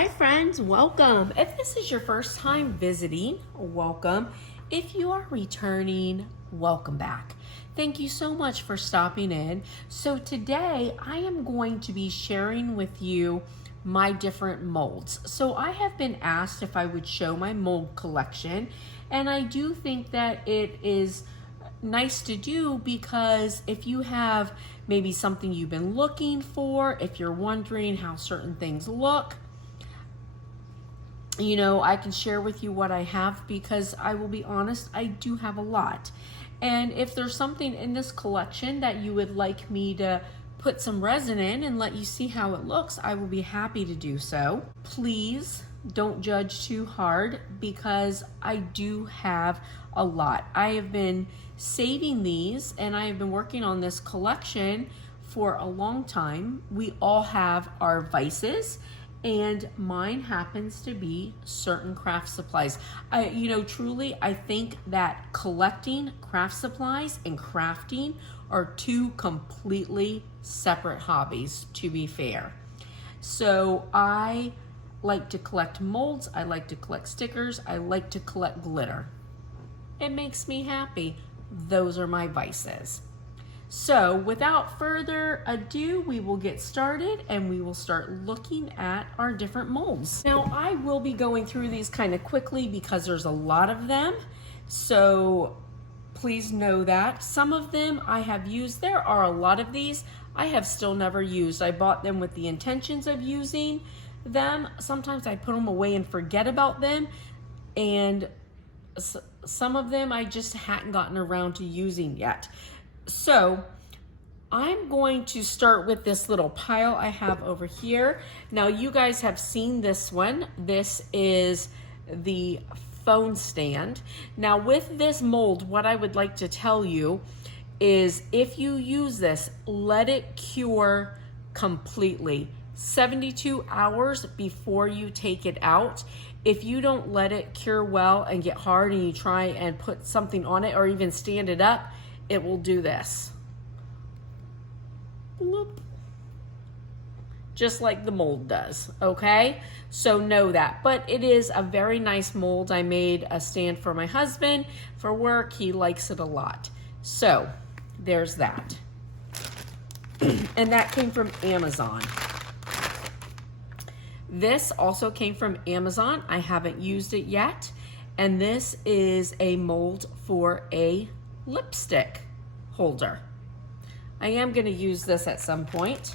Hi friends, welcome. If this is your first time visiting, welcome. If you are returning, welcome back. Thank you so much for stopping in. So today I am going to be sharing with you my different molds. So I have been asked if I would show my mold collection, and I do think that it is nice to do because if you have maybe something you've been looking for, if you're wondering how certain things look, you know, I can share with you what I have, because I will be honest, I do have a lot. And if there's something in this collection that you would like me to put some resin in and let you see how it looks, I will be happy to do so. Please don't judge too hard because I do have a lot. I have been saving these and I have been working on this collection for a long time. We all have our vices, and mine happens to be certain craft supplies. Truly, I think that collecting craft supplies and crafting are two completely separate hobbies, to be fair. So I like to collect molds, I like to collect stickers, I like to collect glitter. It makes me happy. Those are my vices. So without further ado, we will get started and we will start looking at our different molds. Now I will be going through these kind of quickly because there's a lot of them. So please know that. Some of them I have used. There are a lot of these I have still never used. I bought them with the intentions of using them. Sometimes I put them away and forget about them. And some of them I just hadn't gotten around to using yet. So I'm going to start with this little pile I have over here. Now you guys have seen this one. This is the phone stand. Now with this mold, what I would like to tell you is if you use this, let it cure completely. 72 hours before you take it out. If you don't let it cure well and get hard and you try and put something on it or even stand it up, it will do this. Bloop. Just like the mold does, okay? So know that. But it is a very nice mold. I made a stand for my husband for work. He likes it a lot. So there's that. And that came from Amazon. This also came from Amazon. I haven't used it yet. And this is a mold for a lipstick holder. I am going to use this at some point.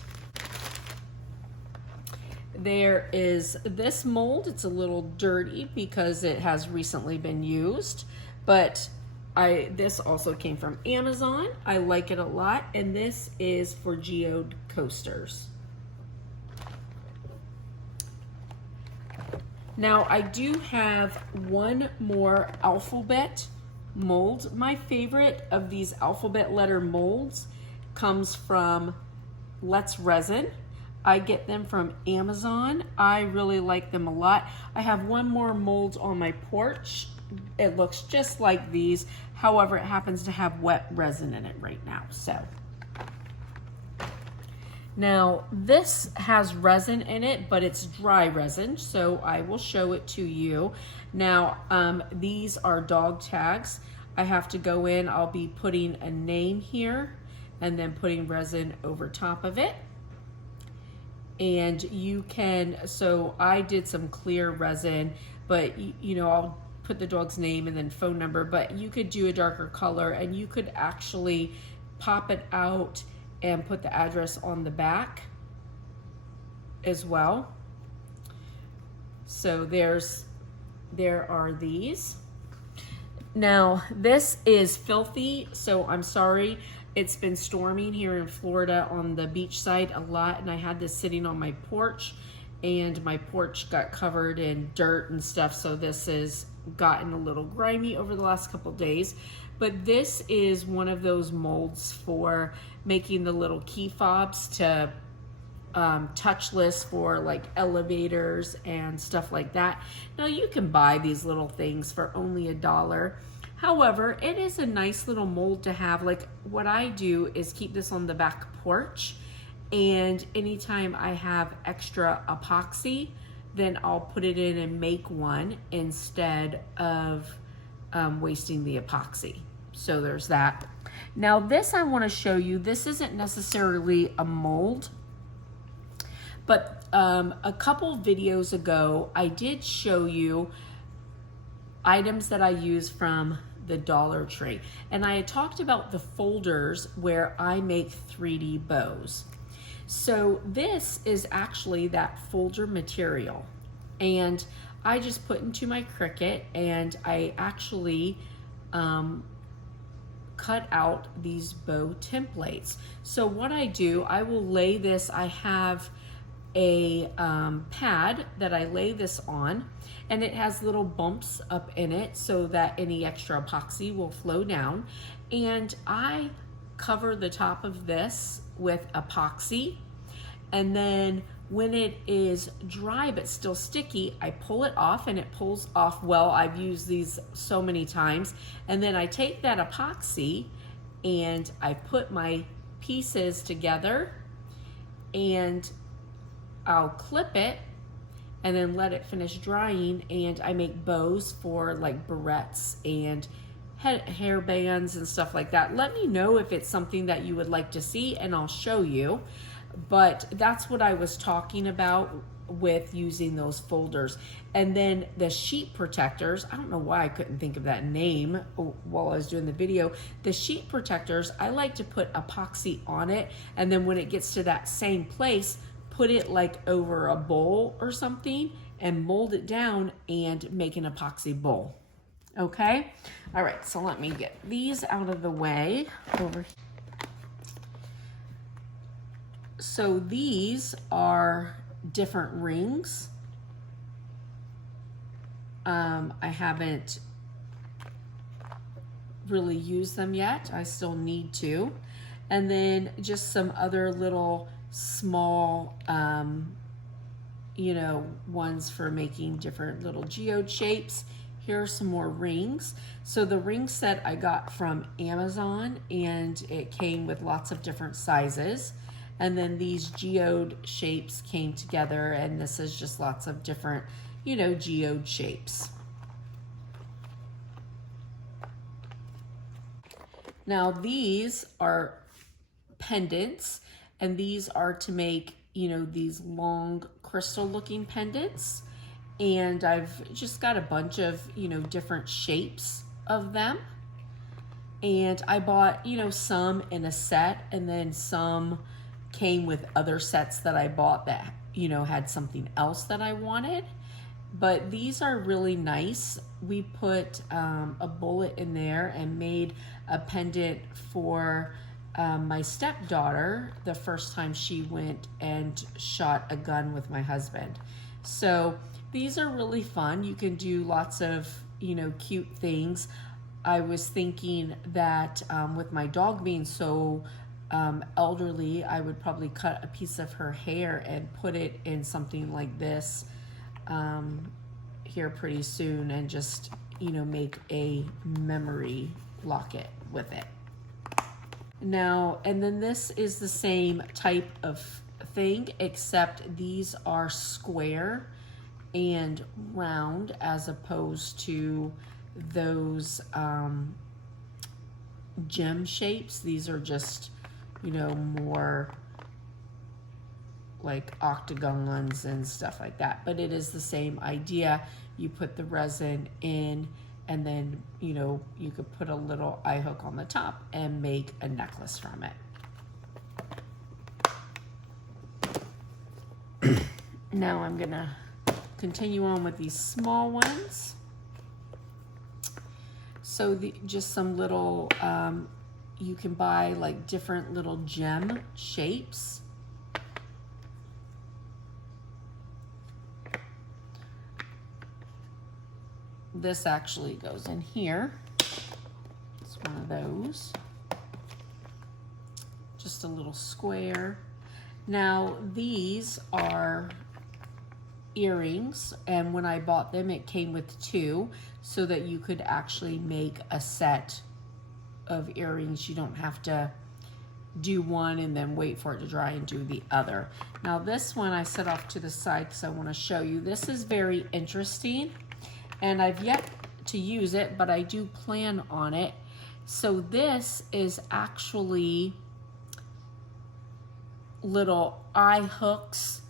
There is this mold. It's a little dirty because it has recently been used, but this also came from Amazon. I like it a lot, and this is for geode coasters. Now I do have one more alphabet mold. My favorite of these alphabet letter molds comes from Let's Resin. I get them from Amazon. I really like them a lot. I have one more mold on my porch. It looks just like these. However, it happens to have wet resin in it right now. So now this has resin in it, but it's dry resin, so I will show it to you. Now these are dog tags. I have to go in, I'll be putting a name here and then putting resin over top of it. And you can, so I did some clear resin, but you know, I'll put the dog's name and then phone number, but you could do a darker color and you could actually pop it out and put the address on the back as well. So there are these. Now this is filthy, so I'm sorry. It's been storming here in Florida on the beach side a lot, and I had this sitting on my porch, and my porch got covered in dirt and stuff, so this has gotten a little grimy over the last couple days. But this is one of those molds for making the little key fobs to touchless for like elevators and stuff like that. Now you can buy these little things for only $1. However, it is a nice little mold to have. Like what I do is keep this on the back porch, and anytime I have extra epoxy then I'll put it in and make one instead of wasting the epoxy. So there's that. Now this I want to show you, this isn't necessarily a mold, but a couple videos ago I did show you items that I use from the Dollar Tree. And I had talked about the folders where I make 3D bows. So this is actually that folder material. And I just put into my Cricut and I actually cut out these bow templates. So what I do, I will lay this, I have a pad that I lay this on, and it has little bumps up in it so that any extra epoxy will flow down. And I cover the top of this with epoxy, and then when it is dry but still sticky, I pull it off, and it pulls off well. I've used these so many times. And then I take that epoxy and I put my pieces together, and I'll clip it and then let it finish drying, and I make bows for like barrettes and hair bands and stuff like that. Let me know if it's something that you would like to see and I'll show you. But that's what I was talking about with using those folders. And then the sheet protectors, I don't know why I couldn't think of that name while I was doing the video. The sheet protectors, I like to put epoxy on it, and then when it gets to that same place, put it like over a bowl or something and mold it down and make an epoxy bowl. Okay? All right, so let me get these out of the way over here. So these are different rings. I haven't really used them yet. I still need to. And then just some other little small, you know, ones for making different little geode shapes. Here are some more rings. So the ring set I got from Amazon, and it came with lots of different sizes. And then these geode shapes came together, and this is just lots of different, you know, geode shapes. Now these are pendants, and these are to make, you know, these long crystal looking pendants. And I've just got a bunch of, you know, different shapes of them. And I bought, you know, some in a set, and then some came with other sets that I bought that, you know, had something else that I wanted. But these are really nice. We put a bullet in there and made a pendant for my stepdaughter the first time she went and shot a gun with my husband. So these are really fun. You can do lots of, you know, cute things. I was thinking that with my dog being so elderly, I would probably cut a piece of her hair and put it in something like this here pretty soon, and just, you know, make a memory locket with it. Now, and then this is the same type of thing, except these are square and round as opposed to those gem shapes. These are just, you know, more like octagons and stuff like that. But it is the same idea. You put the resin in, and then, you know, you could put a little eye hook on the top and make a necklace from it. Now I'm gonna continue on with these small ones. So just some little, you can buy like different little gem shapes. This actually goes in here. It's one of those. Just a little square. Now these are earrings, and when I bought them it came with two, so that you could actually make a set of earrings. You don't have to, do one and then wait for it to dry and do the other. Now this one I set off to the side because I want to show you. This is very interesting and I've yet to use it, but I do plan on it. So this is actually little eye hooks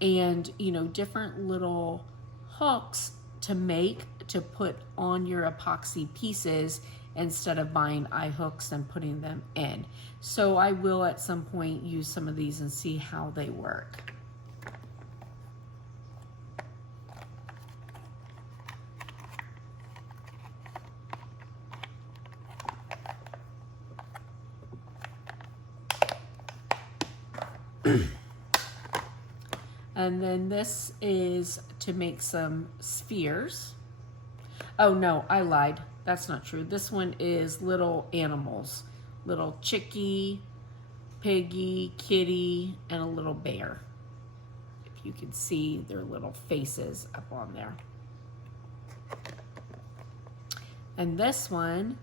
and, you know, different little hooks to put on your epoxy pieces instead of buying eye hooks and putting them in. So I will at some point use some of these and see how they work. And then this is to make some spheres. Oh no, I lied. That's not true. This one is little animals. Little chickie, piggy, kitty, and a little bear. If you can see their little faces up on there. And this one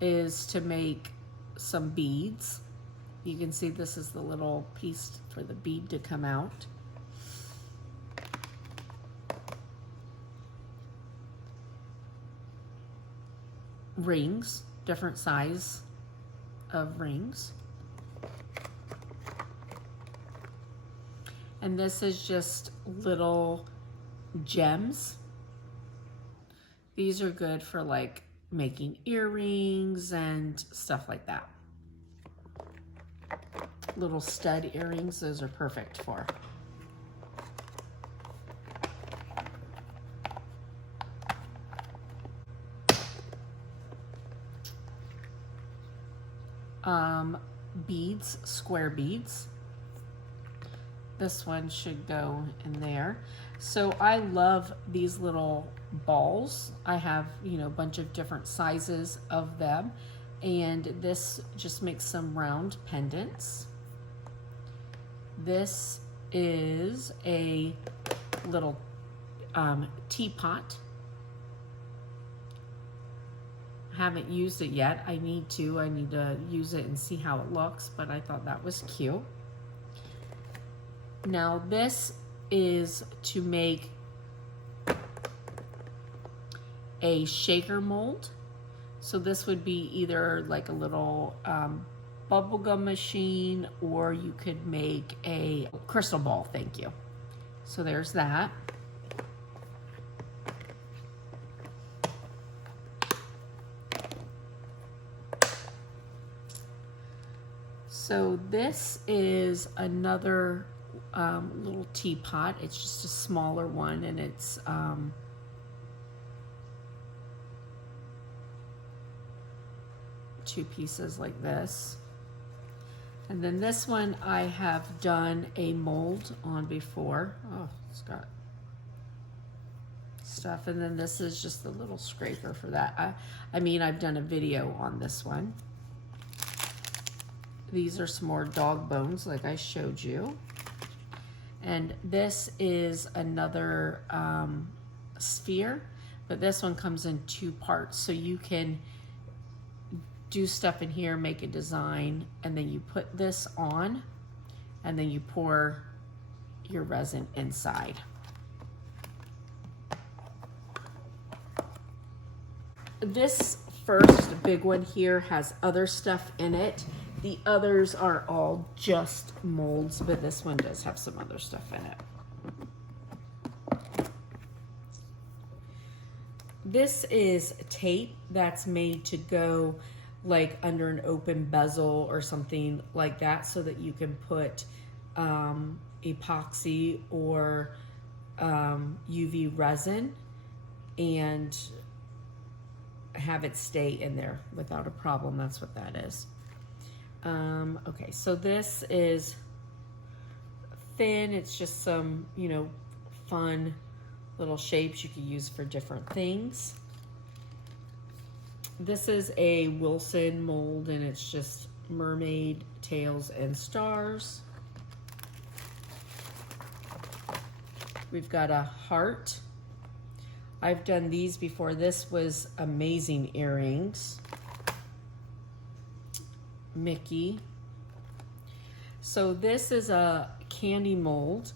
is to make some beads. You can see this is the little piece for the bead to come out. Rings, different size of rings. And this is just little gems. These are good for like making earrings and stuff like that. Little stud earrings, those are perfect for. Beads, square beads. This one should go in there. So I love these little balls. I have, you know, a bunch of different sizes of them. And this just makes some round pendants. This is a little teapot. Haven't used it yet. I need to use it and see how it looks, but I thought that was cute. Now this is to make a shaker mold. So this would be either like a little bubblegum machine, or you could make a crystal ball, thank you. So there's that. So this is another little teapot. It's just a smaller one, and it's two pieces like this. And then this one I have done a mold on before. Oh, it's got stuff. And then this is just the little scraper for that. I mean, I've done a video on this one. These are some more dog bones like I showed you. And this is another sphere, but this one comes in two parts. So you can do stuff in here, make a design, and then you put this on, and then you pour your resin inside. This first big one here has other stuff in it. The others are all just molds, but this one does have some other stuff in it. This is tape that's made to go like under an open bezel or something like that, so that you can put epoxy or UV resin and have it stay in there without a problem. That's what that is. Okay, so this is thin. It's just some, you know, fun little shapes you could use for different things. This is a Wilson mold, and it's just mermaid tails and stars. We've got a heart. I've done these before. This was amazing earrings. Mickey, So this is a candy mold,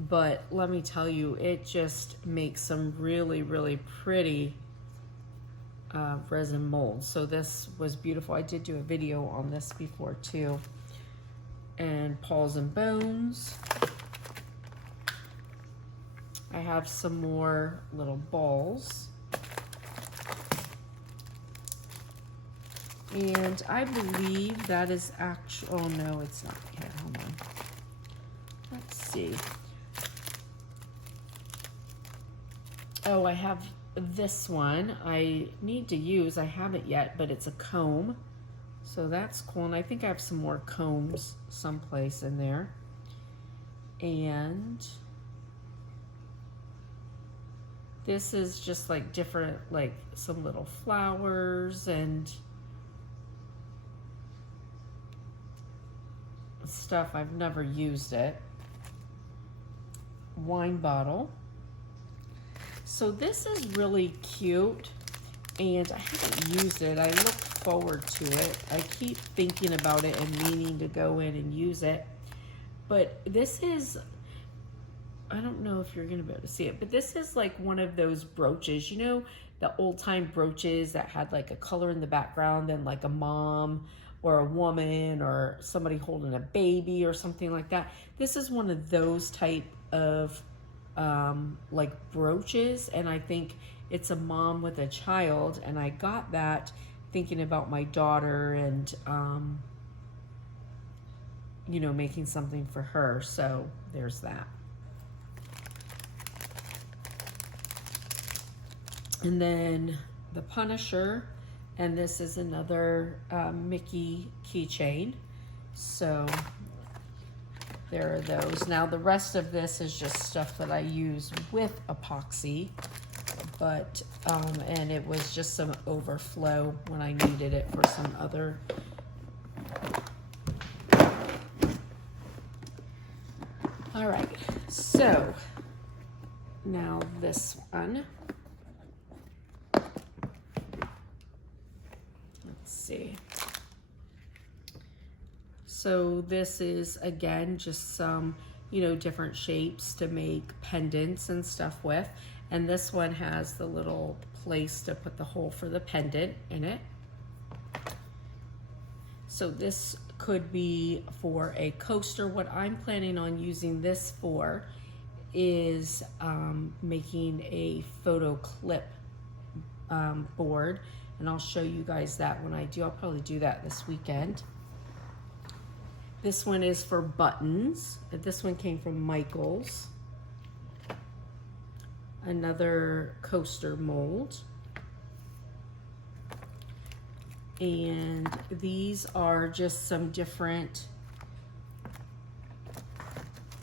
but let me tell you, it just makes some really, really pretty resin molds. So this was beautiful. I did do a video on this before too. And Paws and Bones. I have some more little balls. And I believe that is actual, oh no, it's not yet, hold on. Let's see. Oh, I have this one I need to use. I haven't yet, but it's a comb. So that's cool. And I think I have some more combs someplace in there. And this is just like different, like some little flowers and stuff. I've never used it. Wine bottle. So this is really cute, and I haven't used it. I look forward to it. I keep thinking about it and meaning to go in and use it. But this is, I don't know if you're gonna be able to see it, but this is like one of those brooches, you know, the old time brooches that had like a color in the background and like a mom or a woman or somebody holding a baby or something like that. This is one of those type of like brooches, and I think it's a mom with a child, and I got that thinking about my daughter and you know, making something for her. So there's that. And then the Punisher, and this is another Mickey keychain. So there are those. Now the rest of this is just stuff that I use with epoxy, but and it was just some overflow when I needed it for some other. All right, so now this one. Let's see. So this is, again, just some, you know, different shapes to make pendants and stuff with. And this one has the little place to put the hole for the pendant in it. So this could be for a coaster. What I'm planning on using this for is making a photo clip board. And I'll show you guys that when I do. I'll probably do that this weekend. This one is for buttons. This one came from Michael's. Another coaster mold. And these are just some different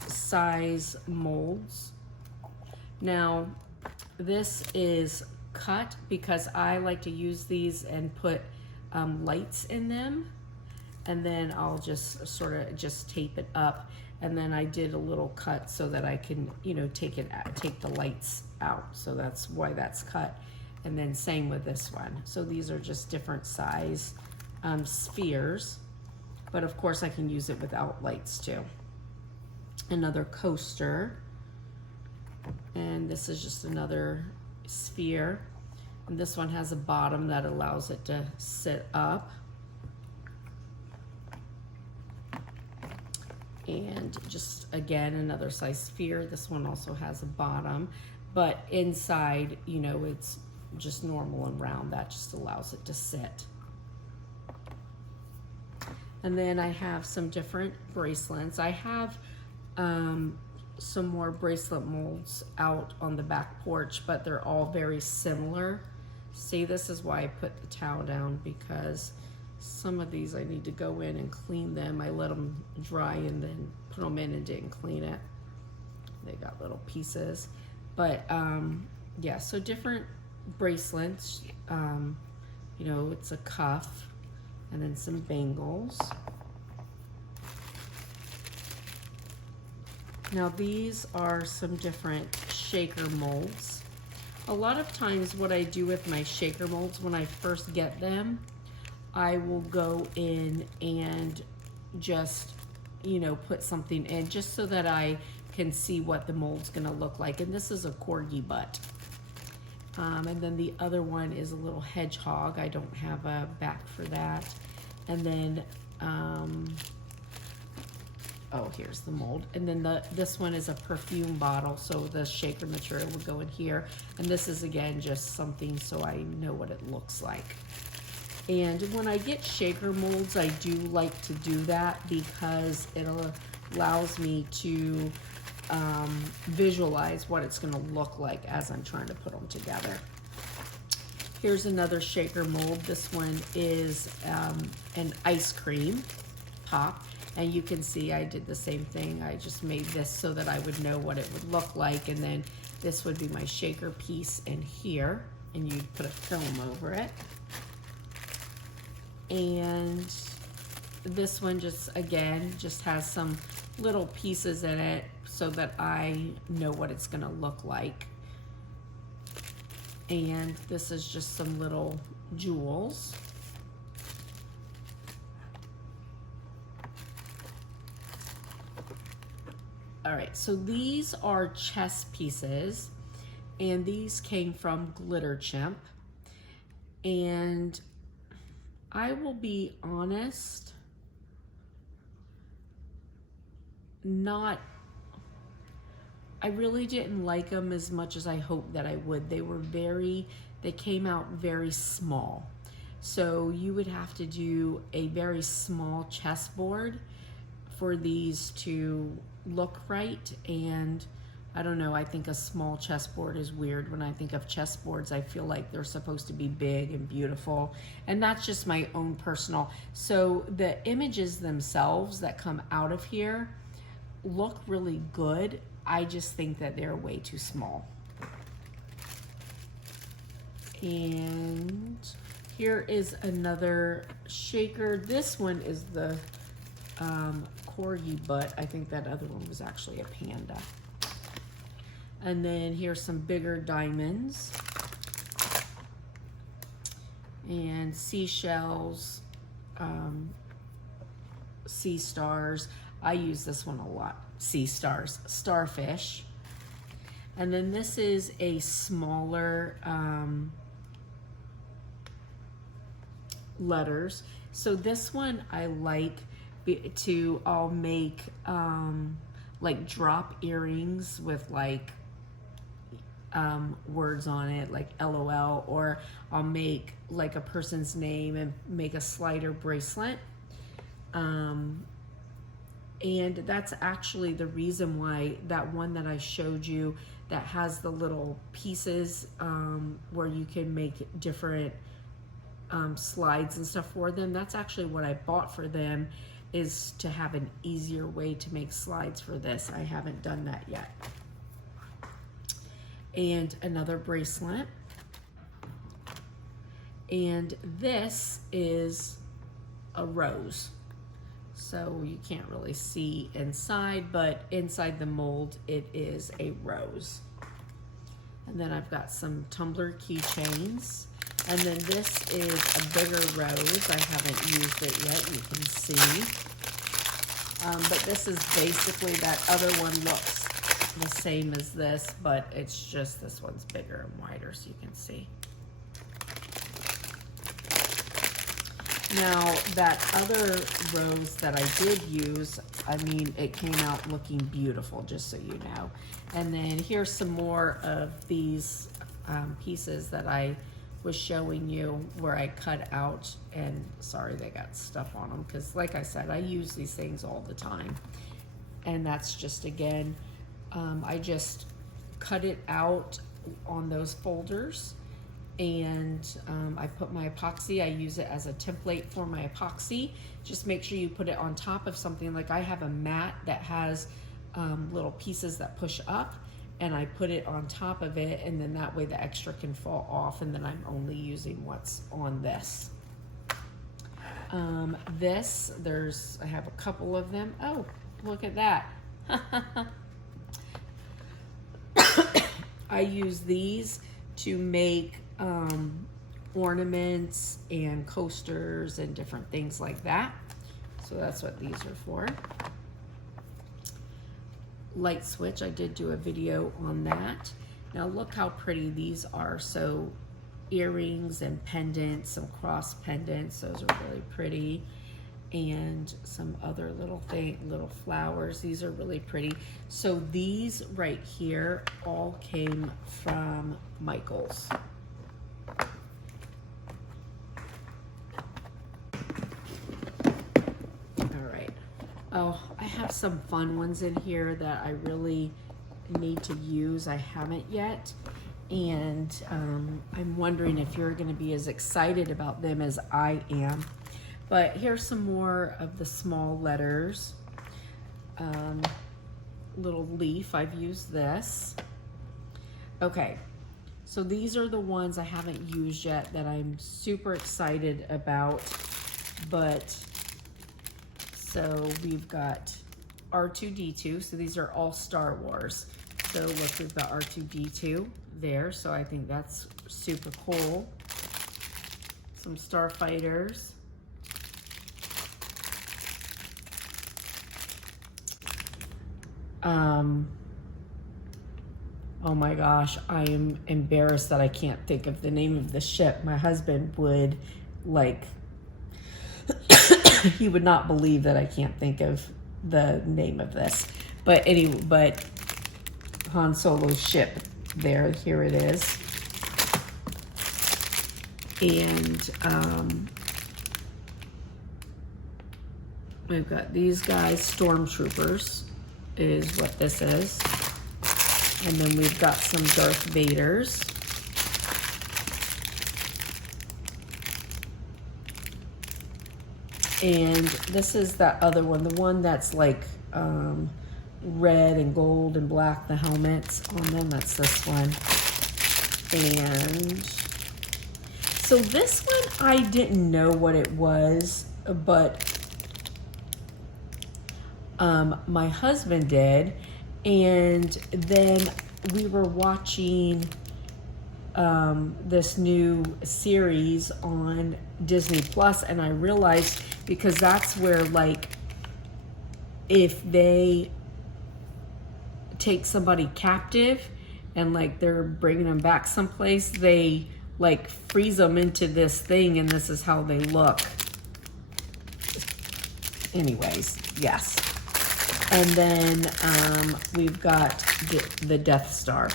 size molds. Now, this is cut because I like to use these and put lights in them. And then I'll just sort of just tape it up. And then I did a little cut so that I can, you know, take the lights out. So that's why that's cut. And then same with this one. So these are just different size spheres. But of course I can use it without lights too. Another coaster. And this is just another sphere. And this one has a bottom that allows it to sit up. And just again, another size sphere. This one also has a bottom, but inside, you know, it's just normal and round. That just allows it to sit. And then I have some different bracelets. I have some more bracelet molds out on the back porch, but they're all very similar. See, this is why I put the towel down, because some of these I need to go in and clean them. I let them dry and then put them in and didn't clean it. They got little pieces. But yeah, so different bracelets. You know, it's a cuff and then some bangles. Now these are some different shaker molds. A lot of times what I do with my shaker molds when I first get them, I will go in and just you know, put something in just so that I can see what the mold's gonna look like. And this is a corgi butt. And then the other one is a little hedgehog. I don't have a back for that. And then, oh, here's the mold. And then this one is a perfume bottle, so the shaker material would go in here. And this is, again, just something so I know what it looks like. And when I get shaker molds, I do like to do that because it allows me to visualize what it's gonna look like as I'm trying to put them together. Here's another shaker mold. This one is an ice cream pop. And you can see I did the same thing. I just made this so that I would know what it would look like. And then this would be my shaker piece in here. And you'd put a film over it. And this one just, again, just has some little pieces in it so that I know what it's gonna look like. And this is just some little jewels. All right, so these are chess pieces, and these came from Glitter Chimp. And I will be honest, I really didn't like them as much as I hoped that I would. They came out very small. So you would have to do a very small chessboard for these to look right. And I don't know, I think a small chessboard is weird. When I think of chessboards, I feel like they're supposed to be big and beautiful. And that's just my own personal. So the images themselves that come out of here look really good. I just think that they're way too small. And here is another shaker. This one is the corgi butt. I think that other one was actually a panda. And then here's some bigger diamonds and seashells, sea stars. I use this one a lot. Sea stars, starfish. And then this is a smaller letters. So this one I like I'll make like drop earrings with like words on it, like LOL, or I'll make like a person's name and make a slider bracelet. And that's actually the reason why that one that I showed you that has the little pieces where you can make different slides and stuff for them. That's actually what I bought for them, is to have an easier way to make slides for this. I haven't done that yet. And another bracelet. And this is a rose. So you can't really see inside, but inside the mold, it is a rose. And then I've got some tumbler keychains. And then this is a bigger rose. I haven't used it yet, you can see. But this is basically, that other one looks the same as this, but it's just this one's bigger and wider, so you can see. Now, that other rose that I did use, I mean, it came out looking beautiful, just so you know. And then here's some more of these pieces that I was showing you where I cut out, and sorry they got stuff on them, because like I said, I use these things all the time. And that's just, again, I just cut it out on those folders, and I put my epoxy. I use it as a template for my epoxy. Just make sure you put it on top of something. Like I have a mat that has little pieces that push up, and I put it on top of it, and then that way the extra can fall off, and then I'm only using what's on this. I have a couple of them. Oh, look at that. I use these to make ornaments and coasters and different things like that. So that's what these are for. light switch. I did do a video on that. Now look how pretty these are. So earrings and pendants, some cross pendants, those are really pretty. And some other little flowers. These are really pretty. So these right here all came from Michaels. All right. Oh, I have some fun ones in here that I really need to use. I haven't yet. And I'm wondering if you're going to be as excited about them as I am. But here's some more of the small letters. Little leaf, I've used this. Okay, so these are the ones I haven't used yet that I'm super excited about. But, so we've got R2-D2, so these are all Star Wars. So look, we've got R2-D2 there, so I think that's super cool. Some starfighters. Oh my gosh, I am embarrassed that I can't think of the name of the ship. My husband would he would not believe that I can't think of the name of this. But anyway, but Han Solo's ship there, here it is. And we've got these guys, stormtroopers is what this is. And then we've got some Darth Vaders. And this is that other one, the one that's like red and gold and black, the helmets on them, that's this one. And so this one, I didn't know what it was, but my husband did. And then we were watching this new series on Disney Plus, and I realized, because that's where, like, if they take somebody captive and like they're bringing them back someplace, they like freeze them into this thing, and this is how they look. Anyways, yes. And then we've got the Death Star.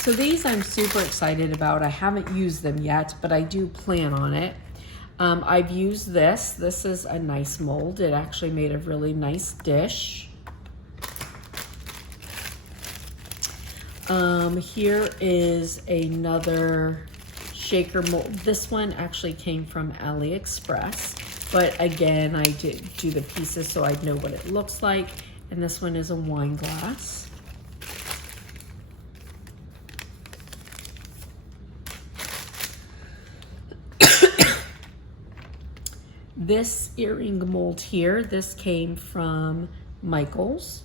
So these I'm super excited about. I haven't used them yet, but I do plan on it. I've used this. This is a nice mold. It actually made a really nice dish. Here is another shaker mold. This one actually came from AliExpress, but again, I did do the pieces so I'd know what it looks like. And this one is a wine glass. This earring mold here, this came from Michaels.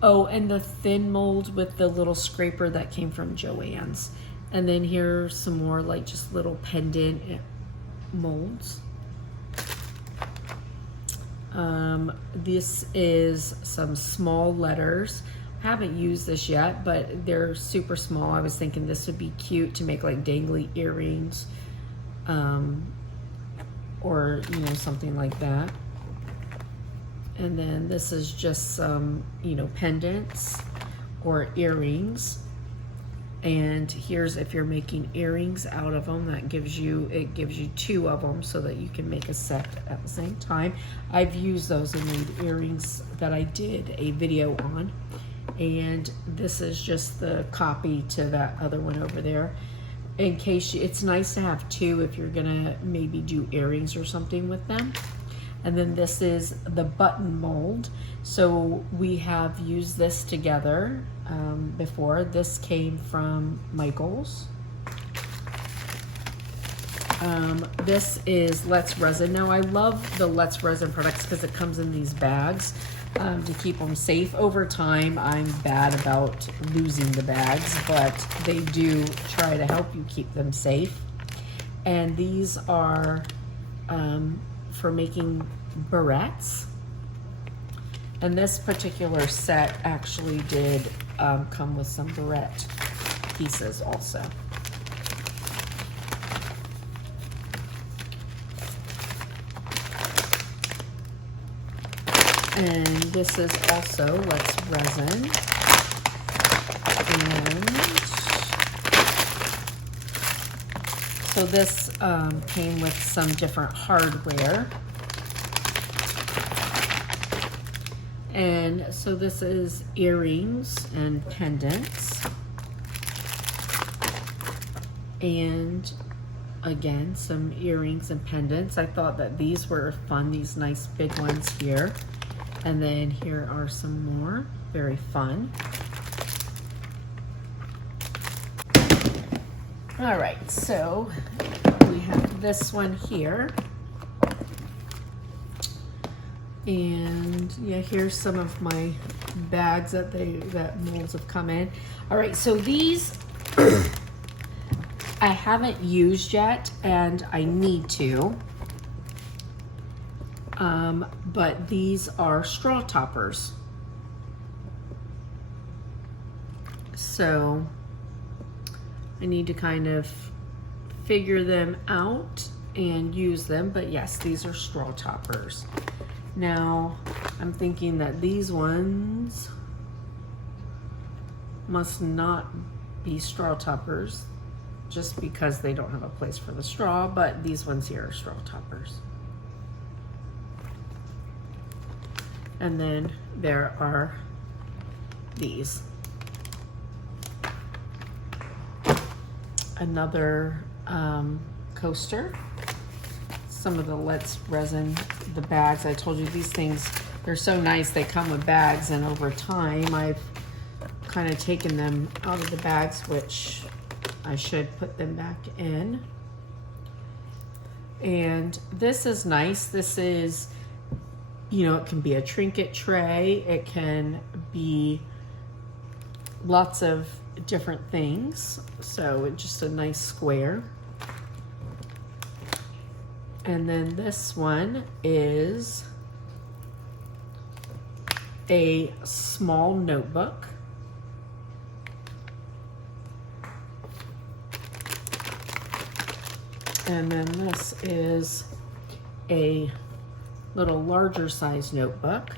Oh, and the thin mold with the little scraper, that came from Joann's. And then here's some more like just little pendant molds. This is some small letters. Haven't used this yet, but they're super small. I was thinking this would be cute to make like dangly earrings, or you know, something like that. And then this is just some, you know, pendants or earrings. And here's, if you're making earrings out of them, that gives you, it gives you 2 of them so that you can make a set at the same time. I've used those and made earrings that I did a video on. And this is just the copy to that other one over there. In case you, it's nice to have 2 if you're gonna maybe do earrings or something with them. And then this is the button mold. So we have used this together before. This came from Michaels. This is Let's Resin. Now I love the Let's Resin products because it comes in these bags to keep them safe. Over time, I'm bad about losing the bags, but they do try to help you keep them safe. And these are for making barrettes. And this particular set actually did come with some barrette pieces also. And this is also Let's Resin. And so this came with some different hardware. And so this is earrings and pendants. And again, some earrings and pendants. I thought that these were fun, these nice big ones here. And then here are some more, very fun. All right, so we have this one here. And yeah, here's some of my bags that molds have come in. All right, so these I haven't used yet, and I need to. But these are straw toppers. So I need to kind of figure them out and use them, but yes, these are straw toppers. Now, I'm thinking that these ones must not be straw toppers just because they don't have a place for the straw, but these ones here are straw toppers. And then there are these. Another coaster. Some of the Let's Resin, the bags. I told you these things, they're so nice. They come with bags, and over time I've kind of taken them out of the bags, which I should put them back in. And this is nice. This is, you know, it can be a trinket tray. It can be lots of different things. So it's just a nice square. And then this one is a small notebook. And then this is a little larger size notebook.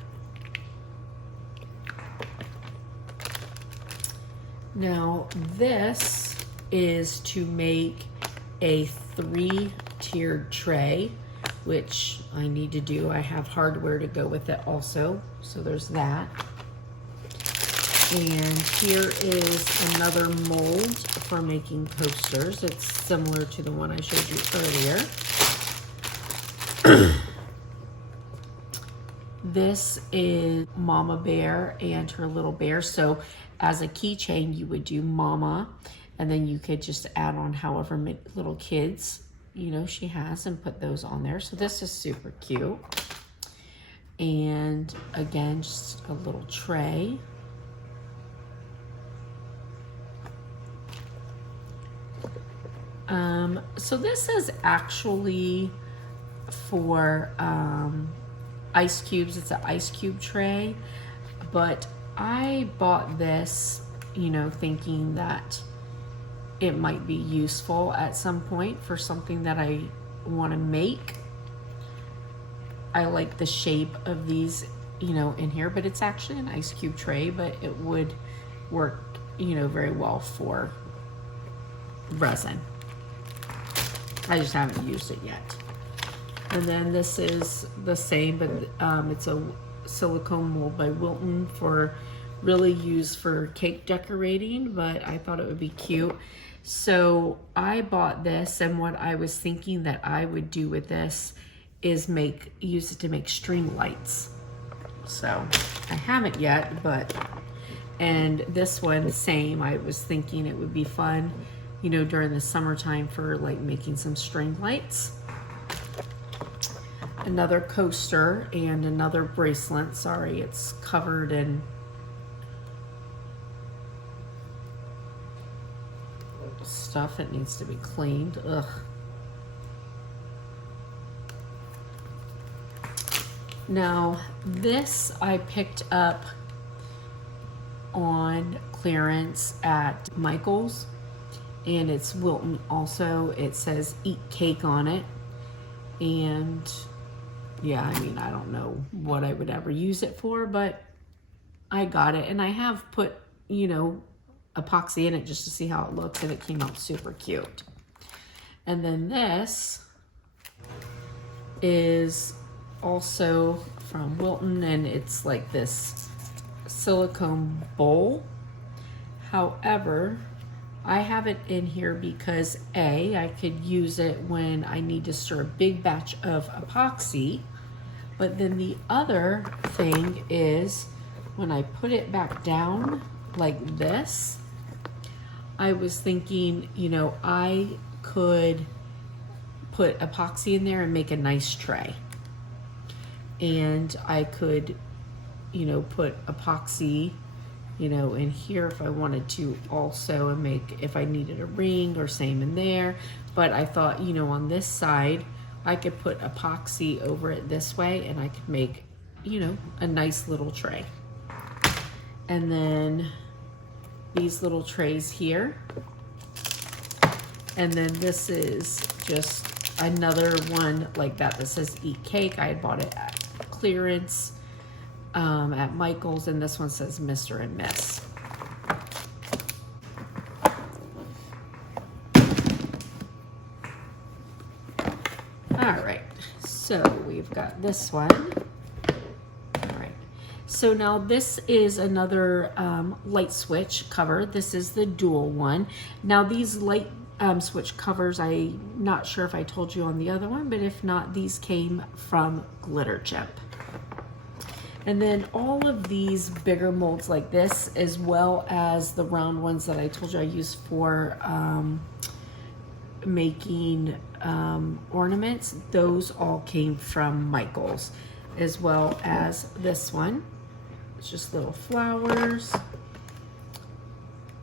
Now this is to make a 3-tiered tray, which I need to do. I have hardware to go with it also, so there's that. And here is another mold for making coasters. It's similar to the one I showed you earlier. This is Mama Bear and her little bear. So as a keychain, you would do Mama, and then you could just add on however many little kids, you know, she has, and put those on there. So this is super cute. And again, just a little tray. So this is actually for ice cubes. It's an ice cube tray, but I bought this, you know, thinking that it might be useful at some point for something that I want to make. I like the shape of these, you know, in here, but it's actually an ice cube tray, but it would work, you know, very well for resin. I just haven't used it yet. And then this is the same, but it's a silicone mold by Wilton, for really used for cake decorating, but I thought it would be cute. So I bought this, and what I was thinking that I would do with this is use it to make string lights. So I haven't yet, but, and this one, same. I was thinking it would be fun, you know, during the summertime for like making some string lights. Another coaster and another bracelet. Sorry, it's covered in stuff. It needs to be cleaned. Ugh. Now this I picked up on clearance at Michael's, and it's Wilton also. It says eat cake on it, and yeah, I mean, I don't know what I would ever use it for, but I got it, and I have put, you know, epoxy in it just to see how it looks, and it came out super cute. And then this is also from Wilton, and it's like this silicone bowl. However, I have it in here because A, I could use it when I need to stir a big batch of epoxy, but then the other thing is when I put it back down like this, I was thinking, you know, I could put epoxy in there and make a nice tray. And I could, you know, put epoxy, you know, in here if I wanted to also, and make, if I needed a ring or same in there. But I thought, you know, on this side, I could put epoxy over it this way, and I could make, you know, a nice little tray. And then these little trays here. And then this is just another one like that that says eat cake. I had bought it at clearance at Michael's, and this one says Mr. and Miss. All right, so we've got this one. All right, so now this is another light switch cover. This is the dual one. Now these light switch covers, I'm not sure if I told you on the other one, but if not, these came from Glitter Chip. And then all of these bigger molds like this, as well as the round ones that I told you I use for making ornaments, those all came from Michael's, as well as this one. It's just little flowers,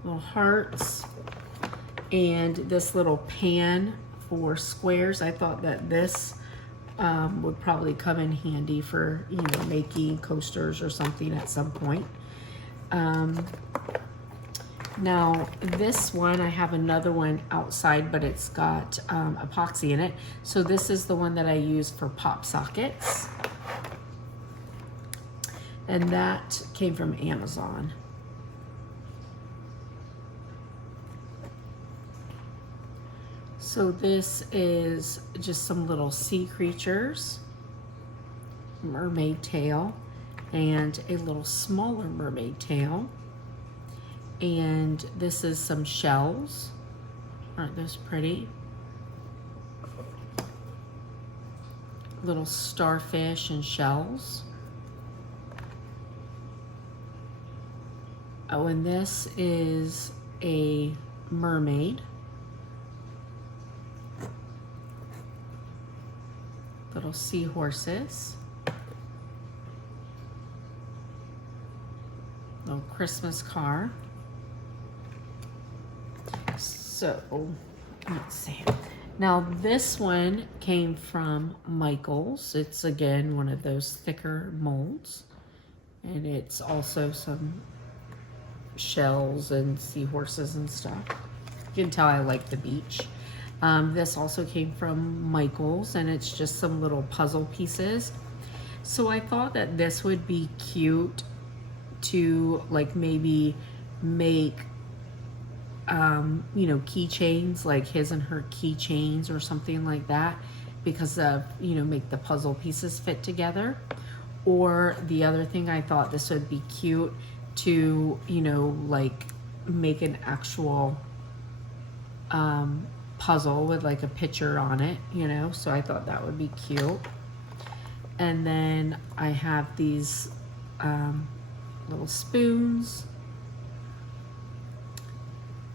little hearts, and this little pan for squares. I thought that this would probably come in handy for, you know, making coasters or something at some point. Now this one, I have another one outside, but it's got epoxy in it. So this is the one that I use for pop sockets. And that came from Amazon. So this is just some little sea creatures, mermaid tail, and a little smaller mermaid tail. And this is some shells. Aren't those pretty? Little starfish and shells. Oh, and this is a mermaid. Little seahorses. Little Christmas car. So, let's see. Now this one came from Michael's. It's again one of those thicker molds. And it's also some shells and seahorses and stuff. You can tell I like the beach. This also came from Michael's, and it's just some little puzzle pieces. So I thought that this would be cute to like maybe make, you know, keychains, like his and her keychains or something like that, because of, you know, make the puzzle pieces fit together. Or the other thing, I thought this would be cute to, you know, like make an actual puzzle with like a picture on it, you know, so I thought that would be cute. And then I have these little spoons.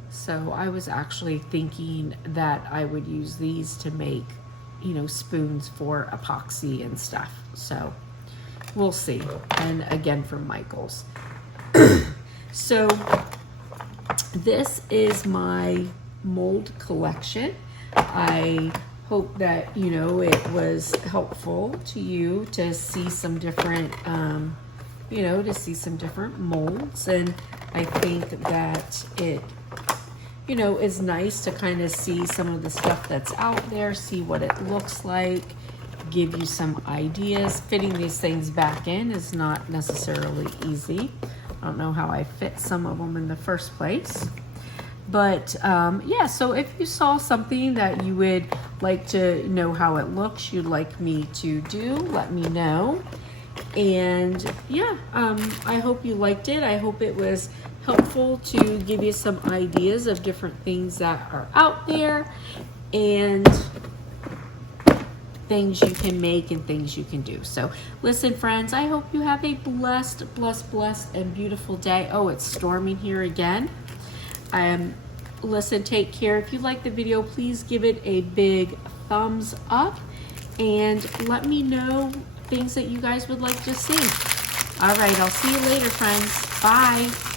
So I was actually thinking that I would use these to make, you know, spoons for epoxy and stuff. So we'll see. And again from Michael's. So this is my mold collection. I hope that, you know, it was helpful to you to see some different, you know, to see some different molds. And I think that it, you know, is nice to kind of see some of the stuff that's out there, see what it looks like, give you some ideas. Fitting these things back in is not necessarily easy. I don't know how I fit some of them in the first place. But yeah, so if you saw something that you would like to know how it looks, you'd like me to do, let me know. And yeah, I hope you liked it. I hope it was helpful to give you some ideas of different things that are out there and things you can make and things you can do. So listen, friends, I hope you have a blessed and beautiful day. Oh, it's storming here again. Listen, take care. If you like the video, please give it a big thumbs up and let me know things that you guys would like to see. All right, I'll see you later, friends. Bye.